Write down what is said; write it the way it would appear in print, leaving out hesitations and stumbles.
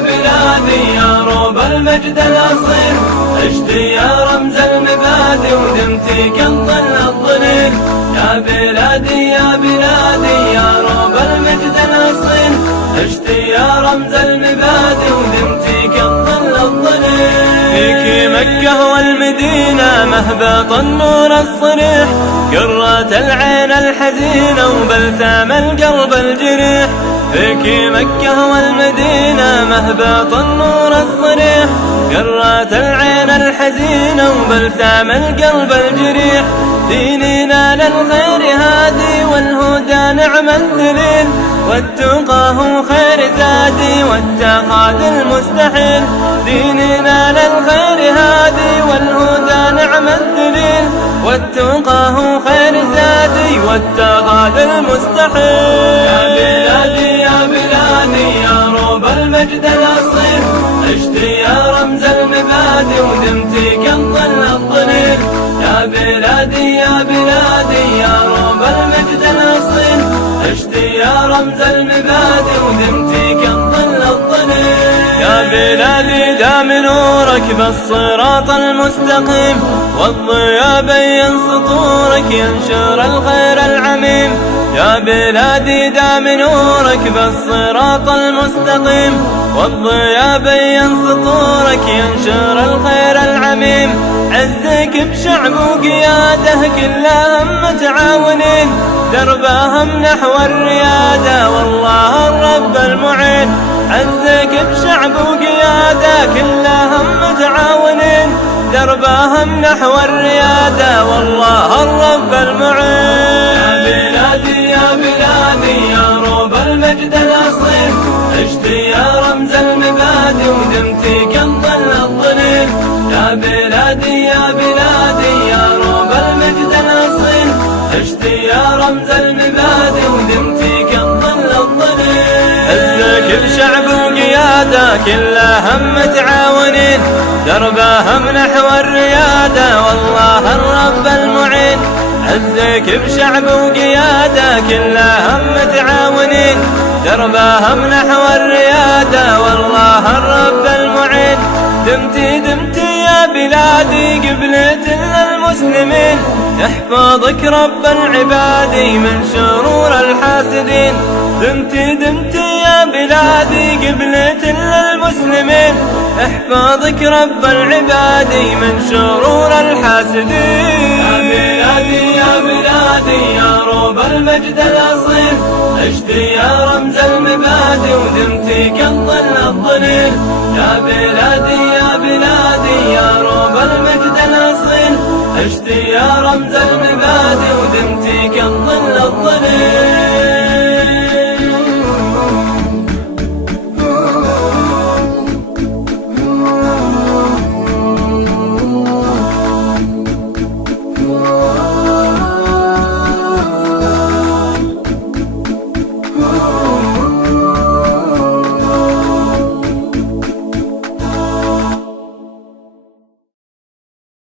بلادي يا روب المجد الأصيل، عشتي يا رمز المبادئ ودمتي كالظل الظليل. يا بلادي يا بلادي يا روب المجد الأصيل، عشتي يا رمز المبادئ ودمتي كالظل الظليل. فيك مكة والمدينة مهبط النور الصريح، قرة العين الحزينة وبلسام القلب الجريح. فيك مكة والمدينة مهبط النور الصريح، قرة العين الحزينة وبلسام القلب الجريح. ديننا للخير هادي والهدى نعم الدليل، والتقى هو خير زادي واتخاذ المستحيل. ديننا للخير هادي والهدى نعم الدليل، والتقى هو خير زادي واتخاذ المستحيل. يا بلادي يا بلادي يا روب المجد الأصيل، عشتي يا رمز المبادئ ودمتي كالظل الظليل. يا بلادي يا بلادي يا روب المجد الأصيل، عشتي يا رمز المبادئ ودمتي كالظل الظليل. يا بلادي دام نورك بالصراط المستقيم، والضياء بين سطورك ينشر الخير العميم. يا بلادي دام نورك بالصراط المستقيم، والضياء بين سطورك ينشر الخير العميم. عزك بشعب وقياده كلها هم متعاونين، دربهم نحو الريادة والله الرب المعين. عزك بشعب وقياده كلها هم متعاونين، دربهم نحو الريادة والله الرب المعين. يا بلادي يا بلادي يا روب المجد الأصيل، عشتي يا رمز المبادئ ودمتي كالظل الظليل. يا بلادي يا بلادي يا روب المجد الأصيل، عشتي يا رمز المبادئ ودمتي كالظل الظليل. عزك بشعب وقيادة كلهم متعاونين، دربهم نحو الريادة والله الرب المعين. عزك بشعب وقيادة كلهم متعاونين، دربهم نحو الريادة والله الرب المعين. دمتي دمتي يا بلادي قبلة للمسلمين، يحفظك رب العباد من شرور الحاسدين. دمتي دمتي يا بلادي قبلة للمسلمين، يحفظك رب العباد من شرور الحاسدين. يا بلادي يا بلادي يا روب المجد الأصيل، عشتي يا رمز المبادئ ودمتي كالظل الظليل. يا بلادي يا بلادي يا روب المجد الأصيل، عشتي يا رمز المبادئ ودمتي كالظل الظليل.